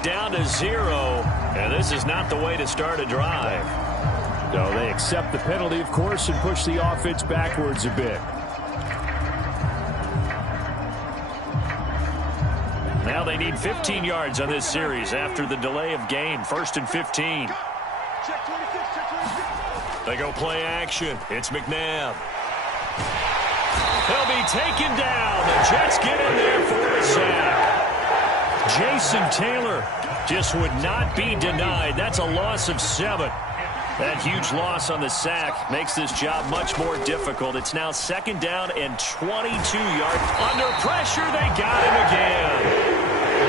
back down to 0, and this is not the way to start a drive. No, they accept the penalty, of course, and push the offense backwards a bit. Now they need 15 yards on this series after the delay of game. 1st and 15. They go play action. It's McNabb. He'll be taken down. The Jets get in there for a sack. Jason Taylor just would not be denied. That's a loss of 7. That huge loss on the sack makes this job much more difficult. It's now 2nd down and 22 yards. Under pressure, they got him again.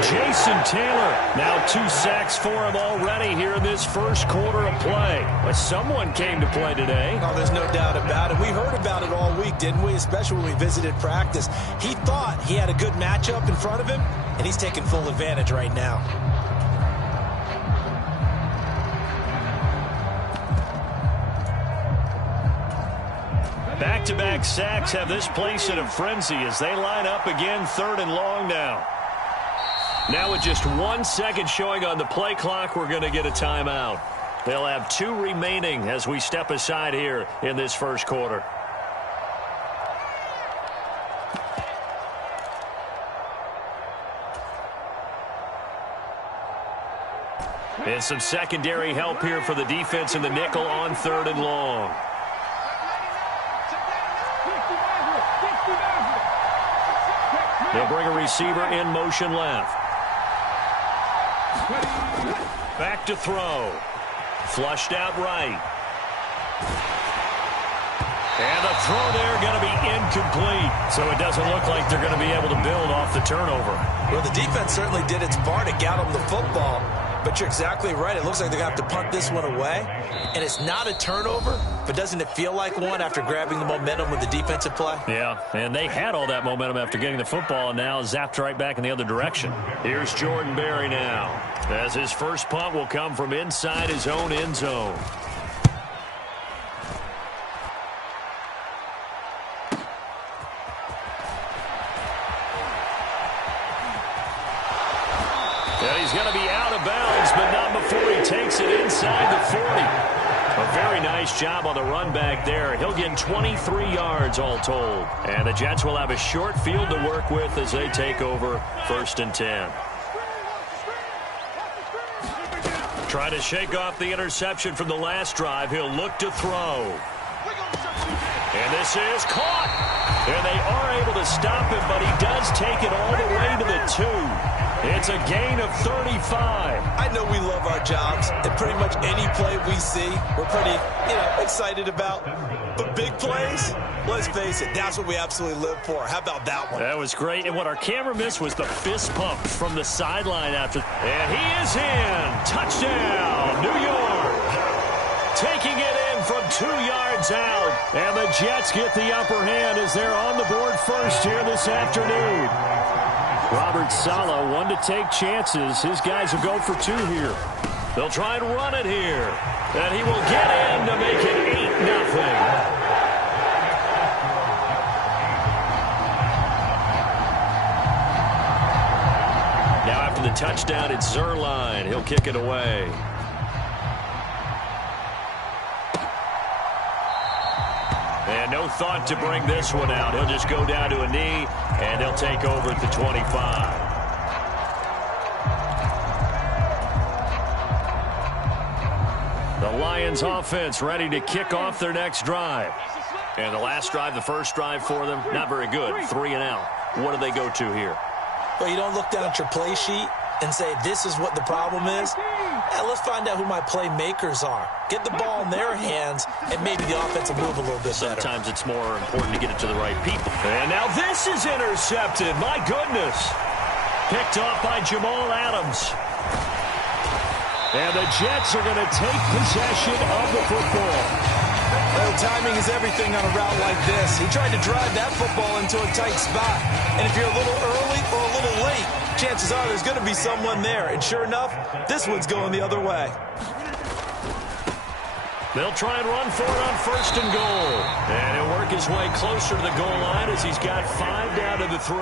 Jason Taylor, now 2 sacks for him already here in this first quarter of play. But someone came to play today. Oh, there's no doubt about it. We heard about it all week, didn't we? Especially when we visited practice. He thought he had a good matchup in front of him, and he's taking full advantage right now. Back-to-back sacks have this place in a frenzy as they line up again 3rd and long now. Now with just 1 second showing on the play clock, we're going to get a timeout. They'll have 2 remaining as we step aside here in this first quarter. And some secondary help here for the defense in the nickel on 3rd and long. They'll bring a receiver in motion left. Back to throw. Flushed out right. And the throw there going to be incomplete. So it doesn't look like they're going to be able to build off the turnover. Well, the defense certainly did its part to get them the football. But you're exactly right. It looks like they're going to have to punt this one away. And it's not a turnover, but doesn't it feel like one after grabbing the momentum with the defensive play? Yeah, and they had all that momentum after getting the football and now zapped right back in the other direction. Here's Jordan Berry now, as his first punt will come from inside his own end zone. And he's going to be out of bounds, but not before he takes it inside the 40. A very nice job on the run back there. He'll get 23 yards all told. And the Jets will have a short field to work with as they take over 1st and 10. Trying to shake off the interception from the last drive. He'll look to throw. And this is caught. And they are able to stop him, but he does take it all the way to the 2. It's a gain of 35. I know we love our jobs, and pretty much any play we see, we're pretty, excited about. But big plays, let's face it, that's what we absolutely live for. How about that one? That was great, and what our camera missed was the fist pump from the sideline after. And he is in. Touchdown, New York. Taking it in from 2 yards out. And the Jets get the upper hand as they're on the board first here this afternoon. Robert Saleh, one to take chances. His guys will go for 2 here. They'll try and run it here. And he will get in to make it 8-0. Now after the touchdown, it's Zerline. He'll kick it away. And no thought to bring this one out. He'll just go down to a knee, and he'll take over at the 25. The Lions offense ready to kick off their next drive. And the last drive, the first drive for them, not very good. 3 and out. What do they go to here? Well, you don't look down at your play sheet and say, this is what the problem is. Yeah, let's find out who my playmakers are. Get the ball in their hands, and maybe the offense will move a little bit better. Sometimes it's more important to get it to the right people. And now this is intercepted. My goodness. Picked off by Jamal Adams. And the Jets are going to take possession of the football. Well, timing is everything on a route like this. He tried to drive that football into a tight spot. And if you're a little early or a little late, chances are there's going to be someone there. And sure enough, this one's going the other way. They'll try and run for it on 1st and goal. And he'll work his way closer to the goal line as he's got 5 down to the 3.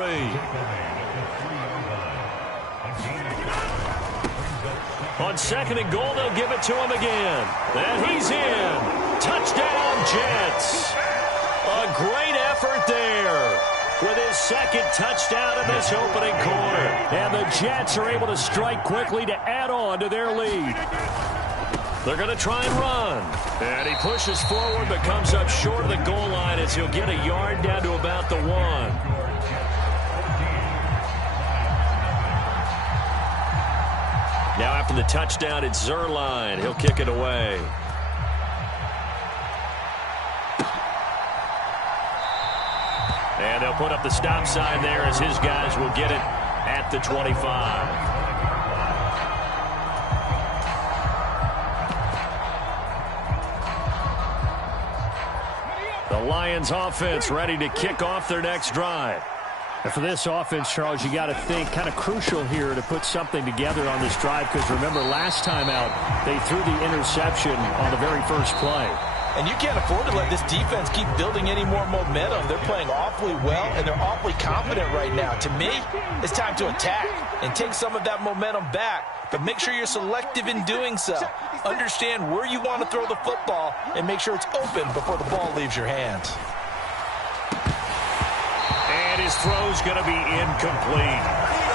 On 2nd and goal, they'll give it to him again. And he's in. Touchdown, Jets. A great effort there with his 2nd touchdown in this opening quarter. And the Jets are able to strike quickly to add on to their lead. They're going to try and run. And he pushes forward but comes up short of the goal line as he'll get a yard down to about the 1. Now after the touchdown, it's Zerline. He'll kick it away. And they'll put up the stop sign there as his guys will get it at the 25. The Lions offense ready to kick off their next drive. And for this offense, Charles, you got to think kind of crucial here to put something together on this drive, because remember last time out they threw the interception on the very first play. And you can't afford to let this defense keep building any more momentum. They're playing awfully well, and they're awfully confident right now. To me, it's time to attack and take some of that momentum back, but make sure you're selective in doing so. Understand where you want to throw the football and make sure it's open before the ball leaves your hands. And his throw's going to be incomplete.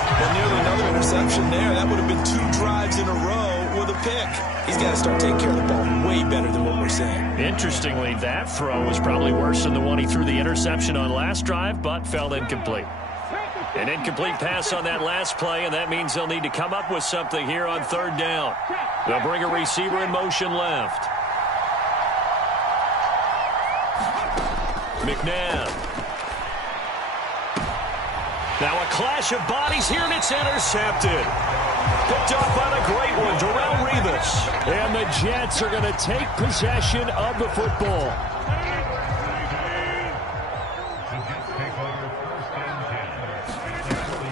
Well, nearly another interception there. That would have been 2 drives in a row with a pick. He's got to start taking care of the ball way better than what we're saying. Interestingly, that throw was probably worse than the one he threw the interception on last drive, but fell incomplete. An incomplete pass on that last play, and that means they'll need to come up with something here on 3rd down. They'll bring a receiver in motion left. McNabb. Now a clash of bodies here, and it's intercepted. Picked off by the great one, Darrelle Revis. And the Jets are going to take possession of the football.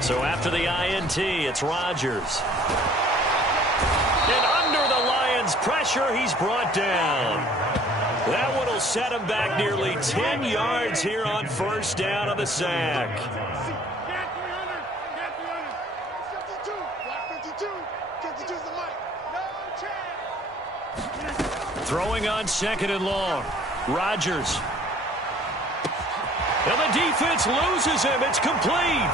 So after the INT, it's Rodgers. And under the Lions' pressure, he's brought down. That one will set him back nearly 10 yards here on 1st down on the sack. Throwing on 2nd and long. Rodgers. And the defense loses him. It's complete.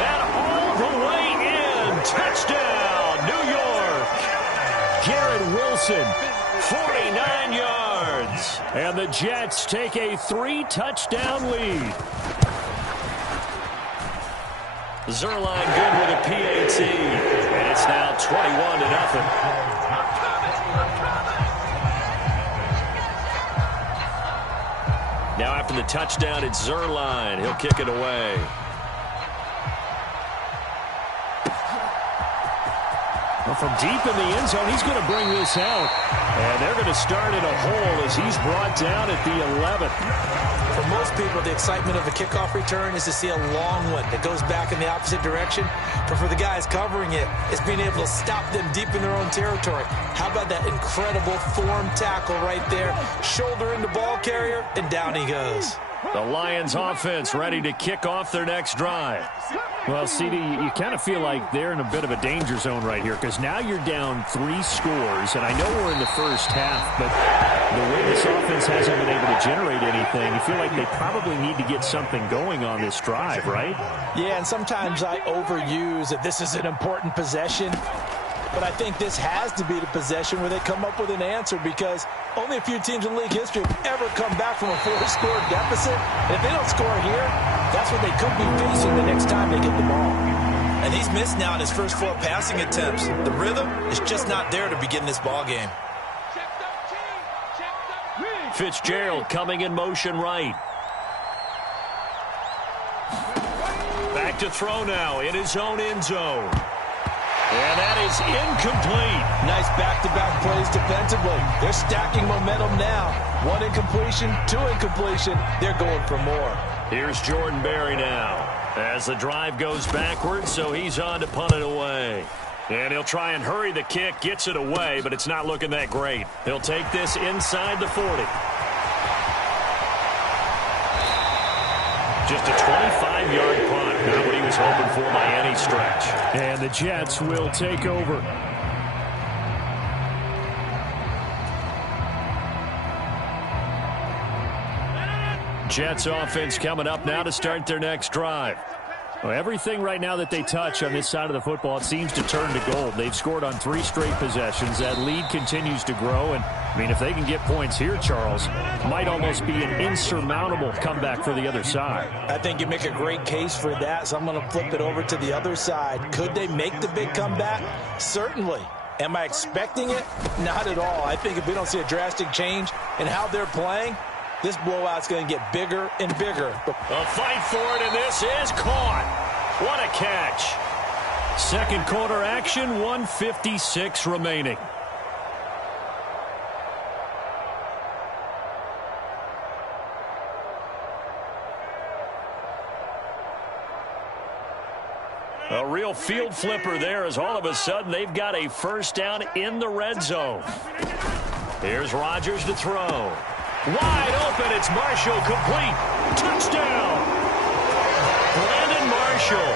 And all the way in. Touchdown, New York. Garrett Wilson, 49 yards. And the Jets take a 3-touchdown lead. Zerline good with a PAT. And it's now 21-0. Now after the touchdown, it's Zerline. He'll kick it away. Well, from deep in the end zone, he's going to bring this out. And they're going to start in a hole as he's brought down at the 11th. For most people, the excitement of a kickoff return is to see a long one that goes back in the opposite direction. But for the guys covering it, it's being able to stop them deep in their own territory. How about that incredible form tackle right there? Shoulder in the ball carrier, and down he goes. The Lions offense ready to kick off their next drive. Well, CD, you kind of feel like they're in a bit of a danger zone right here, because now you're down 3 scores, and I know we're in the first half, but the way this offense hasn't been able to generate anything, you feel like they probably need to get something going on this drive, right? Yeah, and sometimes I overuse that this is an important possession. But I think this has to be the possession where they come up with an answer, because only a few teams in league history have ever come back from a 4-score deficit. And if they don't score here, that's what they could be facing the next time they get the ball. And he's missed now in his first 4 passing attempts. The rhythm is just not there to begin this ball game. Fitzgerald coming in motion right. Back to throw now in his own end zone. And that is incomplete. Nice back-to-back plays defensively. They're stacking momentum now. 1 incompletion, 2 incompletion. They're going for more. Here's Jordan Berry now as the drive goes backwards, so he's on to punt it away. And he'll try and hurry the kick, gets it away, but it's not looking that great. He'll take this inside the 40. Just a 25-yard punt. Not what he was hoping for by any stretch. And the Jets will take over. Jets offense coming up now to start their next drive. Well, everything right now that they touch on this side of the football, it seems to turn to gold. They've scored on 3 straight possessions. That lead continues to grow. And, I mean, if they can get points here, Charles, might almost be an insurmountable comeback for the other side. I think you make a great case for that, so I'm going to flip it over to the other side. Could they make the big comeback? Certainly. Am I expecting it? Not at all. I think if we don't see a drastic change in how they're playing, this blowout's going to get bigger and bigger. A fight for it, and this is caught. What a catch. Second quarter action, 1:56 remaining. A real field flipper there as all of a sudden they've got a first down in the red zone. Here's Rodgers to throw. Wide open, it's Marshall, complete. Touchdown! Brandon Marshall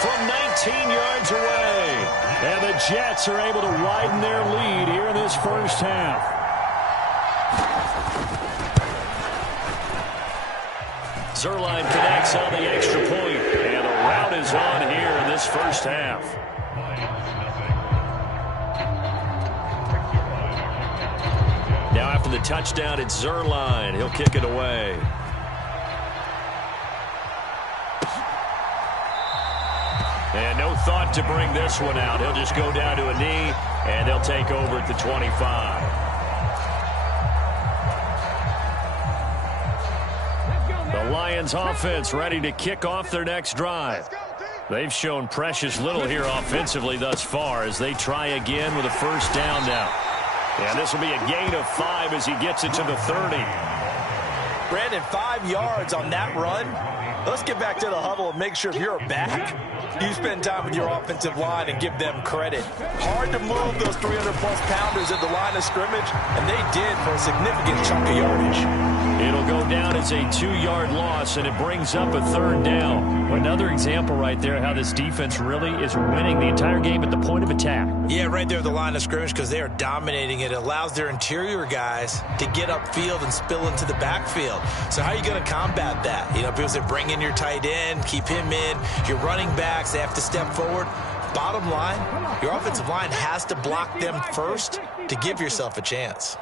from 19 yards away. And the Jets are able to widen their lead here in this first half. Zerline connects on the extra point, and the route is on here in this first half. Now after the touchdown, it's Zerline. He'll kick it away. And no thought to bring this one out. He'll just go down to a knee, and they'll take over at the 25. The Lions offense ready to kick off their next drive. They've shown precious little here offensively thus far as they try again with a first down now. And this will be a gain of 5 as he gets it to the 30. Brandon, 5 yards on that run. Let's get back to the huddle and make sure if you're back, you spend time with your offensive line and give them credit. Hard to move those 300-plus pounders at the line of scrimmage, and they did for a significant chunk of yardage. It'll go down as a 2-yard loss, and it brings up a third down. Another example right there how this defense really is winning the entire game at the point of attack. Yeah, right there at the line of scrimmage because they are dominating it. It allows their interior guys to get upfield and spill into the backfield. So how are you going to combat that? You know, people say bring in your tight end, keep him in. Your running backs, they have to step forward. Bottom line, your offensive line has to block them first to give yourself a chance.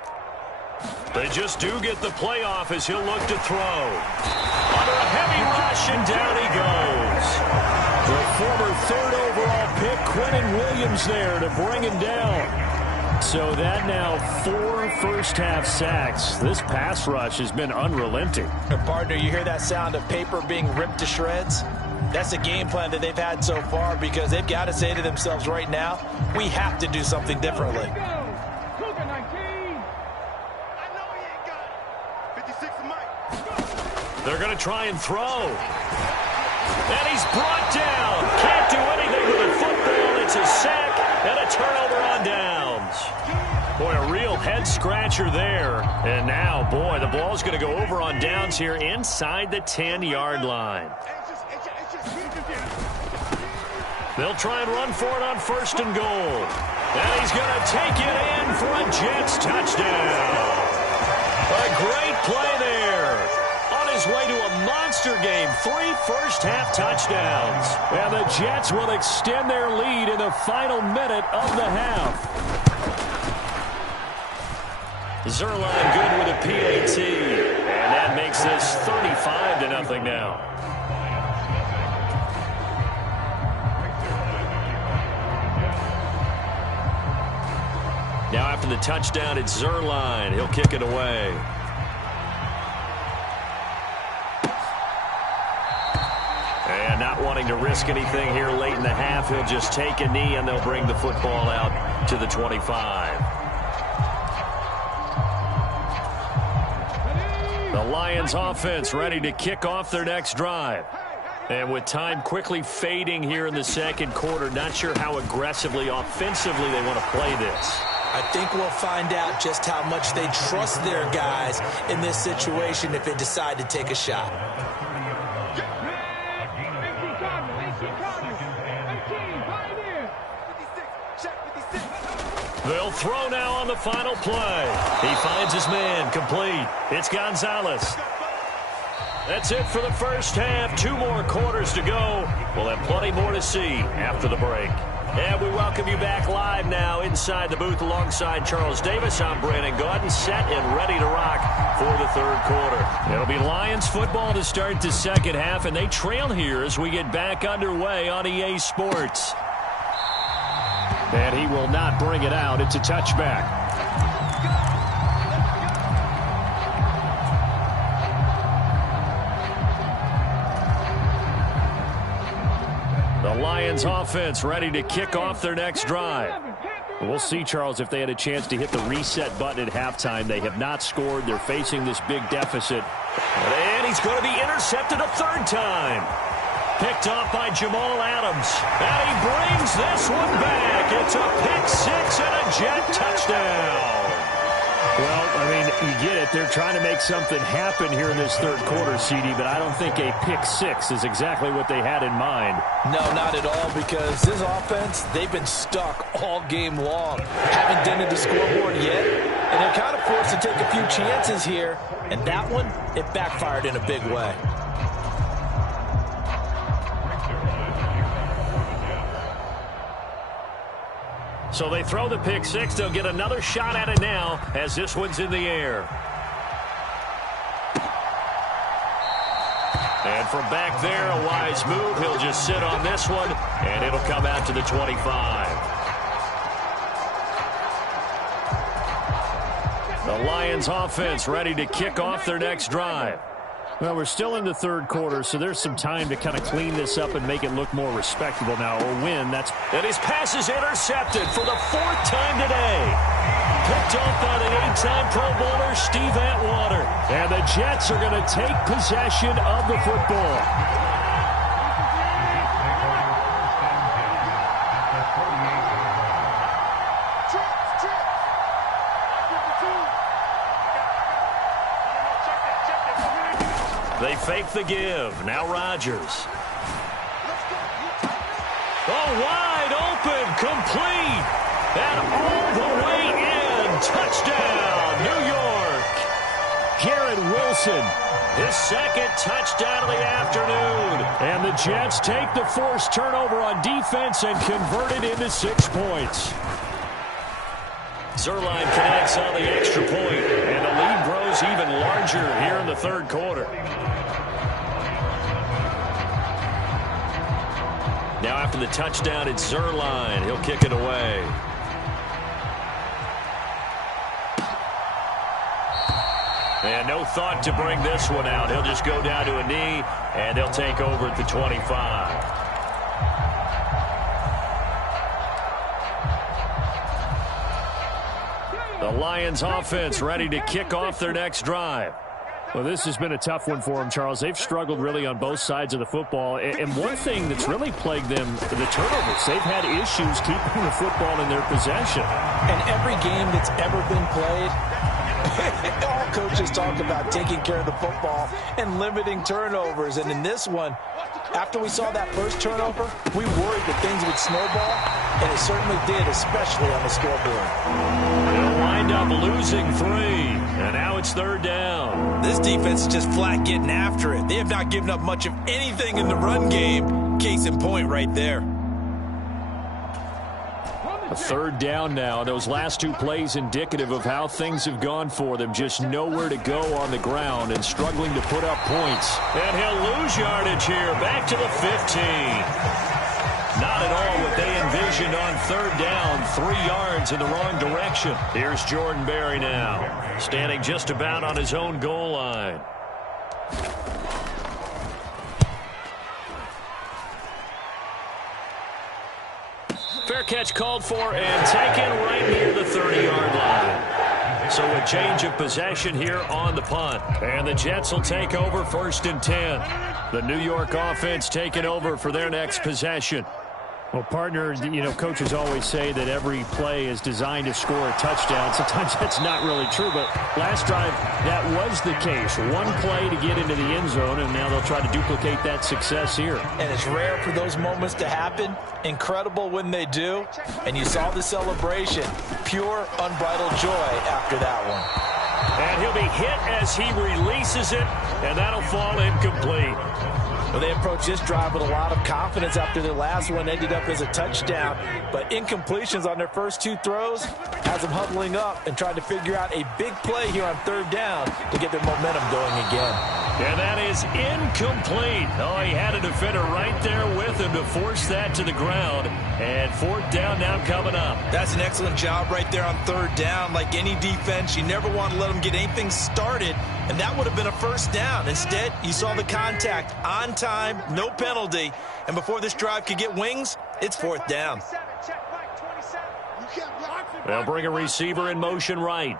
They just do get the playoff as he'll look to throw. Under a heavy rush, and down he goes. The former 3rd overall pick, Quentin Williams there to bring him down. So that now 4 first-half sacks. This pass rush has been unrelenting. Partner, you hear that sound of paper being ripped to shreds? That's the game plan that they've had so far because they've got to say to themselves right now, we have to do something differently. They're going to try and throw. And he's brought down. Can't do anything with the football. It's a sack and a turnover on downs. Boy, a real head-scratcher there. And now, boy, the ball's going to go over on downs here inside the 10-yard line. They'll try and run for it on 1st and goal. And he's going to take it in for a Jets touchdown. A great play there. On his way to a monster game, 3 first-half touchdowns. And the Jets will extend their lead in the final minute of the half. Zerline good with a PAT. And that makes this 35-0 now. Now after the touchdown, it's Zerline. He'll kick it away. And not wanting to risk anything here late in the half, he'll just take a knee and they'll bring the football out to the 25. The Lions offense ready to kick off their next drive. And with time quickly fading here in the second quarter, not sure how aggressively, offensively they want to play this. I think we'll find out just how much they trust their guys in this situation if they decide to take a shot. They'll throw now on the final play. He finds his man, complete. It's Gonzalez. That's it for the first half. 2 more quarters to go. We'll have plenty more to see after the break. And we welcome you back live now inside the booth alongside Charles Davis. I'm Brandon Gaudin, set and ready to rock for the third quarter. It'll be Lions football to start the second half, and they trail here as we get back underway on EA Sports. And he will not bring it out. It's a touchback. The Lions offense ready to kick off their next drive. We'll see, Charles, if they had a chance to hit the reset button at halftime. They have not scored. They're facing this big deficit. And he's going to be intercepted a third time. Picked off by Jamal Adams. And he brings this one back. It's a pick-6 and a Jet touchdown. Well, I mean, you get it. They're trying to make something happen here in this third quarter, CD, but I don't think a pick-6 is exactly what they had in mind. No, not at all, because this offense, they've been stuck all game long. Haven't dented the scoreboard yet, and they're kind of forced to take a few chances here, and that one, it backfired in a big way. So they throw the pick-6. They'll get another shot at it now as this one's in the air. And from back there, a wise move. He'll just sit on this one, and it'll come out to the 25. The Lions offense ready to kick off their next drive. Well, we're still in the third quarter, so there's some time to kind of clean this up and make it look more respectable now. Or win, that's... And his pass is intercepted for the 4th time today. Picked off by the 8-time Pro Bowler, Steve Atwater. And the Jets are going to take possession of the football. They fake the give. Now Rodgers. Oh, wide open, complete, and all the way in. Touchdown, New York. Garrett Wilson. His 2nd touchdown of the afternoon. And the Jets take the forced turnover on defense and convert it into 6 points. Zerline connects on the extra point, and the lead grows even larger here in the third quarter. Now after the touchdown, it's Zerline. He'll kick it away. And no thought to bring this one out. He'll just go down to a knee, and they'll take over at the 25. The Lions offense ready to kick off their next drive. Well, this has been a tough one for them, Charles. They've struggled really on both sides of the football. And one thing that's really plagued them, the turnovers. They've had issues keeping the football in their possession. And every game that's ever been played, all coaches talk about taking care of the football and limiting turnovers. And in this one, after we saw that first turnover, we worried that things would snowball, and it certainly did, especially on the scoreboard. They'll wind up losing 3, and now it's 3rd down. This defense is just flat getting after it. They have not given up much of anything in the run game. Case in point right there. A 3rd down now. Those last 2 plays indicative of how things have gone for them. Just nowhere to go on the ground and struggling to put up points. And he'll lose yardage here. Back to the 15. Not at all what they envisioned on 3rd down. 3 yards in the wrong direction. Here's Jordan Berry now, standing just about on his own goal line. Fair catch called for and taken right near the 30-yard line. So a change of possession here on the punt. And the Jets will take over 1st and 10. The New York offense taking over for their next possession. Well, partner, you know, coaches always say that every play is designed to score a touchdown. Sometimes that's not really true, but last drive, that was the case. One play to get into the end zone, and now they'll try to duplicate that success here. And it's rare for those moments to happen. Incredible when they do. And you saw the celebration. Pure, unbridled joy after that one. And he'll be hit as he releases it, and that'll fall incomplete. Well, they approached this drive with a lot of confidence after their last one ended up as a touchdown. But incompletions on their first two throws has them huddling up and trying to figure out a big play here on third down to get their momentum going again. And that is incomplete. Oh, he had a defender right there with him to force that to the ground. And fourth down now coming up. That's an excellent job right there on third down. Like any defense, you never want to let them get anything started, and that would have been a first down. Instead, you saw the contact on time, no penalty, and before this drive could get wings, it's fourth down. They'll bring a receiver in motion right.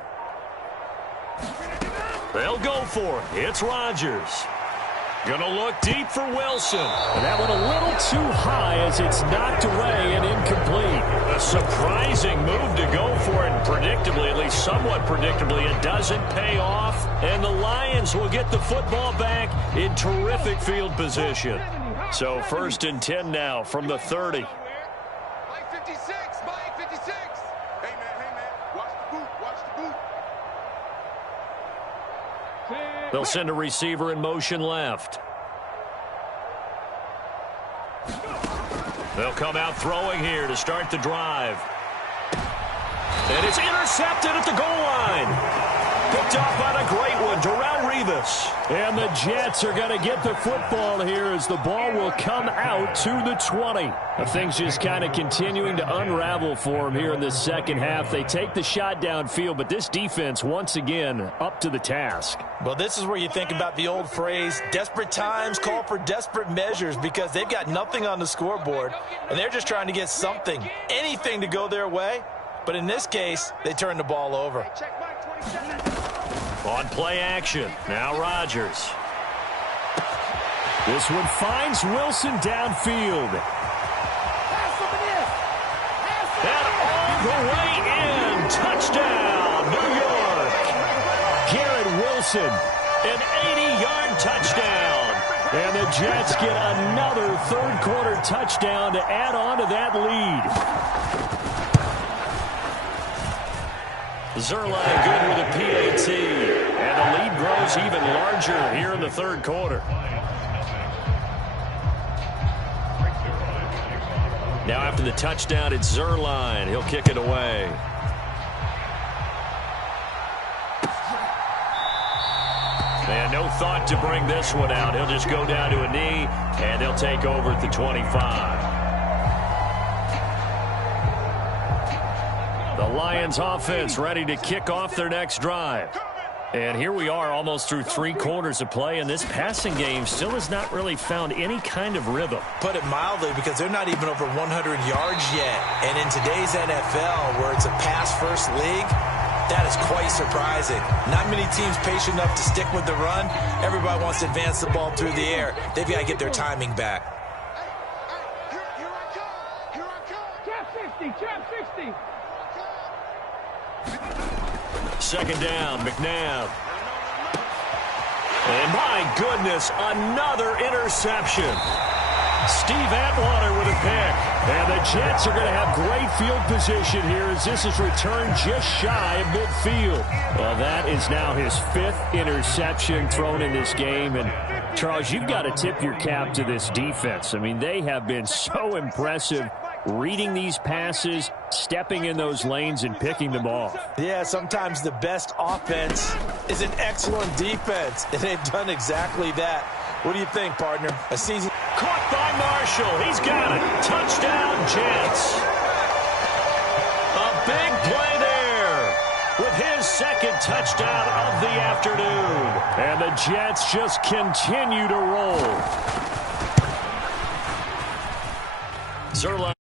They'll go for it. It's Rodgers. Going to look deep for Wilson. And that one a little too high as it's knocked away and incomplete. A surprising move to go for it. Predictably, at least somewhat predictably, it doesn't pay off. And the Lions will get the football back in terrific field position. So 1st and 10 now from the 30. Mike 56, Mike 56. Hey, man, watch the boot, watch the boot. They'll send a receiver in motion left. They'll come out throwing here to start the drive. And it's intercepted at the goal line. Picked off on a great one, Darrelle Revis. And the Jets are going to get the football here as the ball will come out to the 20. Things just kind of continuing to unravel for them here in the second half. They take the shot downfield, but this defense once again up to the task. Well, this is where you think about the old phrase, desperate times call for desperate measures, because they've got nothing on the scoreboard, and they're just trying to get something, anything to go their way. But in this case, they turn the ball over. On play action, now Rodgers. This one finds Wilson downfield. And all the way in, touchdown, New York. Garrett Wilson, an 80-yard touchdown. And the Jets get another third-quarter touchdown to add on to that lead. Zerline good with a PAT. And the lead grows even larger here in the third quarter. Now after the touchdown, it's Zerline. He'll kick it away. And no thought to bring this one out. He'll just go down to a knee, and they'll take over at the 25. The Lions offense ready to kick off their next drive. And here we are almost through 3 quarters of play, and this passing game still has not really found any kind of rhythm. Put it mildly, because they're not even over 100 yards yet. And in today's NFL, where it's a pass-first league, that is quite surprising. Not many teams patient enough to stick with the run. Everybody wants to advance the ball through the air. They've got to get their timing back. Here I come. Trap 60. Second down, McNabb. And my goodness, another interception. Steve Atwater with a pick. And the Jets are going to have great field position here as this is returned just shy of midfield. Well, that is now his 5th interception thrown in this game. And, Charles, you've got to tip your cap to this defense. I mean, they have been so impressive reading these passes, stepping in those lanes, and picking them off. Yeah, sometimes the best offense is an excellent defense, and they've done exactly that. What do you think, partner? A season caught by Marshall. He's got it. Touchdown, Jets. A big play there with his 2nd touchdown of the afternoon. And the Jets just continue to roll. Zerline.